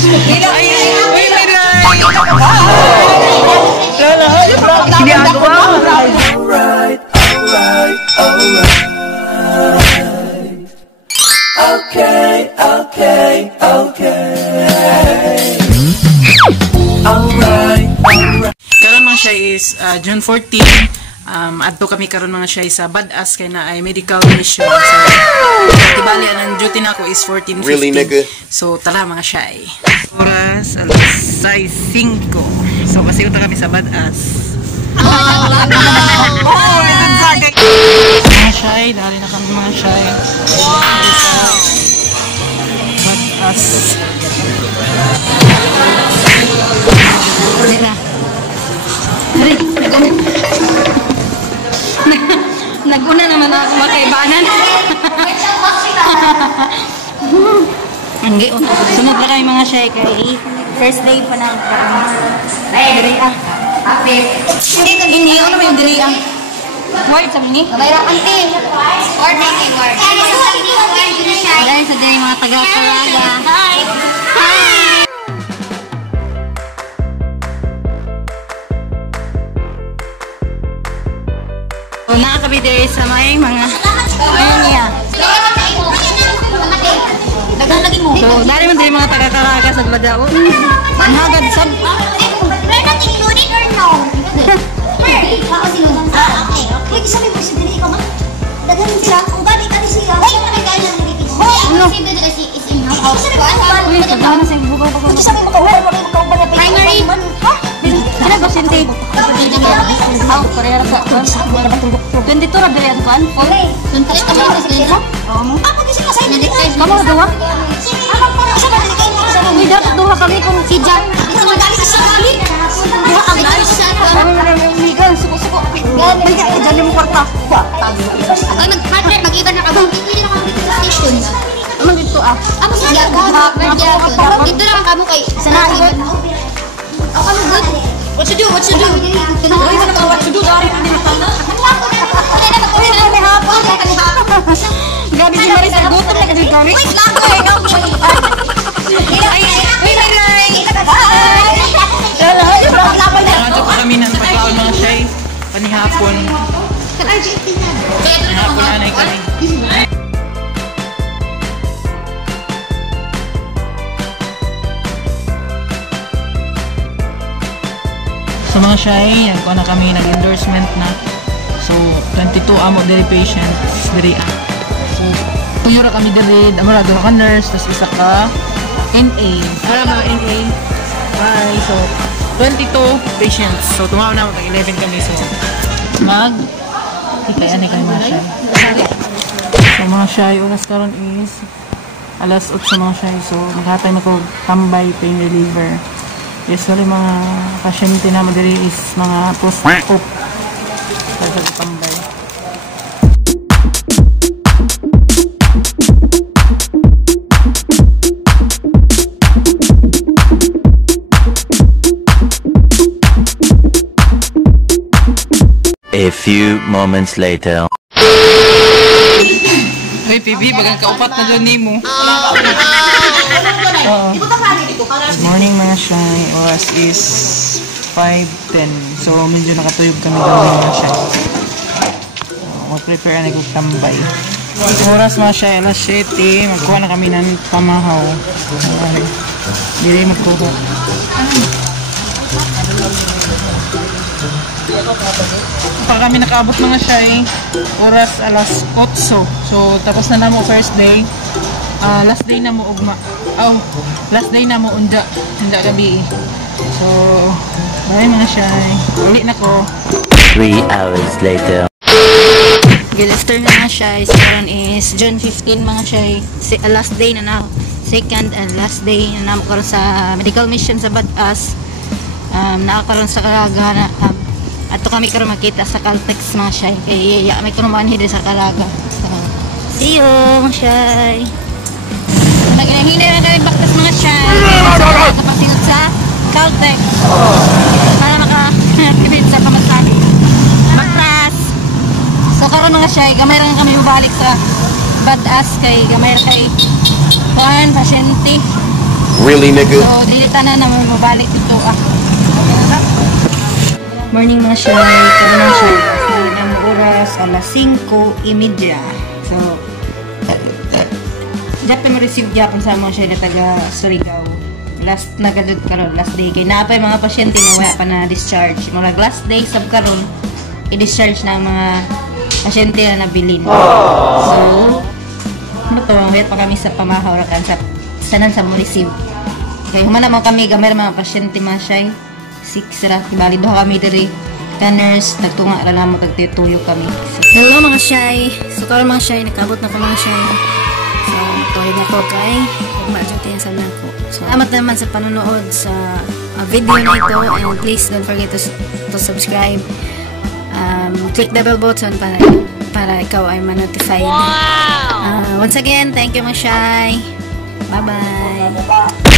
Ay, uy, may light! Hindi ako. Alright, alright, alright. Okay, okay, okay. Alright, alright. Karon mga siya is June 14. Adto kami karon mga siya sa Badass kay na ay medical mission. So, tibali ang duty na ako is 14:50. Really, nigga? So, tara mga siya. Oras alas 6:05. So, kasi uta kami sa Badass. Mga siya, dali na kami mga siya. Badass. Dali na. Naguna naman ako makaibanan. Hindi, sunod na kayo mga siya kay first day pa ng diriang. Hindi ka giniyo naman yung diriang. Word sa mini? Mayroon kanti. Word na yung word. Dahil sa dyan yung mga taga-Karaga. Hi! Hi! So, nakakabi diri sa may mga ayan niya. So, dari man diri mga taga-Karaga sa Badaon. Nagad sa mag-iba na kabang hindi na kami dito sa station. Ano dito ah? Ano sa dito lang kamo kay sanahin. Ako ano good? What to do? What to do? Uy, ano ka what to do? Gari hindi matanda. Gabi si Maris ang gutom na kasi kami. Wait lang ko eh. Ay, may like. Nangato pa kami ng pagkaon mga shay. Panihapon. Panihapon anay kami. So mga shy, nagkuha na kami nag-endorsement na. So 22 amo diri patients diri ah. So tuyo ra kami diri, amara duha ka nurse, tapos isa ka NA. Para mga NA. Bye. So 22 patients. So tumaw na mag 11 kami so kita ani kay mga shy. So mga shy, oras karon is alas 8 mga shy. So maghatay na ko tambay pain reliever. Usually mga pasyente na madiri is mga post-op sa tambay. A few moments later. Hoy, PB, bagang kaupat na doon nimo. Morning mga shy, oras is 5:10. So, medyo nakatuyog kami doon mga shy. Mag-prepare na tambay. Oras mga shy, alas 7. Magkuha na kami ng pamahaw. Dili magkuha. Pa kami nakaabot mga shy, oras alas 8. So, tapos na namo first day. Last day na mo ugma. Last day na mo unda gabi. So, bye mga shy. Uli na ko. 3 hours later. Gilister na mga shy. So, is June 15 mga shy. Last day na na. Second and last day na namo karon sa medical mission sa Badass. Nakakaroon sa Karaga na ato kami karon makita sa Caltex mga shy. Kaya may karon manhid sa Karaga. So, see you mga shy. Maghinahina na tayo baktas mga shy. Kapasinod sa Caltex para maka-activate sa kamasali. Matras. So karon mga shy, gamay lang kami ubalik sa Badass kay gamay kay pasyente. Really, nigga? So, dilita na naman mabalik dito Morning mga shy. Kaya na siya. Ang oras, alas 5:30. So, Japon mo receive Japon sa mga shy na taga Surigao. Last nagadod karon, last day. Kaya naapay mga pasyente na wala pa na discharge. Mga last day sab karon, i-discharge na ang mga pasyente na nabilin. So, ano to, wait pa kami sa pamahawrakan sa sanan sa mo receive. Kaya humana naman kami gamay mga pasyente mga shy. 6 ra, bali do kami diri. Nurse, nagtunga ra namo tagtituyo kami. So, hello mga shy. So karon mga shy, nakabot na ko mga shy. So, tuloy na ko kay magjuti sa nako. So, salamat naman sa panonood sa video na ito, and please don't forget to subscribe. Click the bell button para ikaw ay ma-notified. Once again, thank you mga shy. Bye-bye.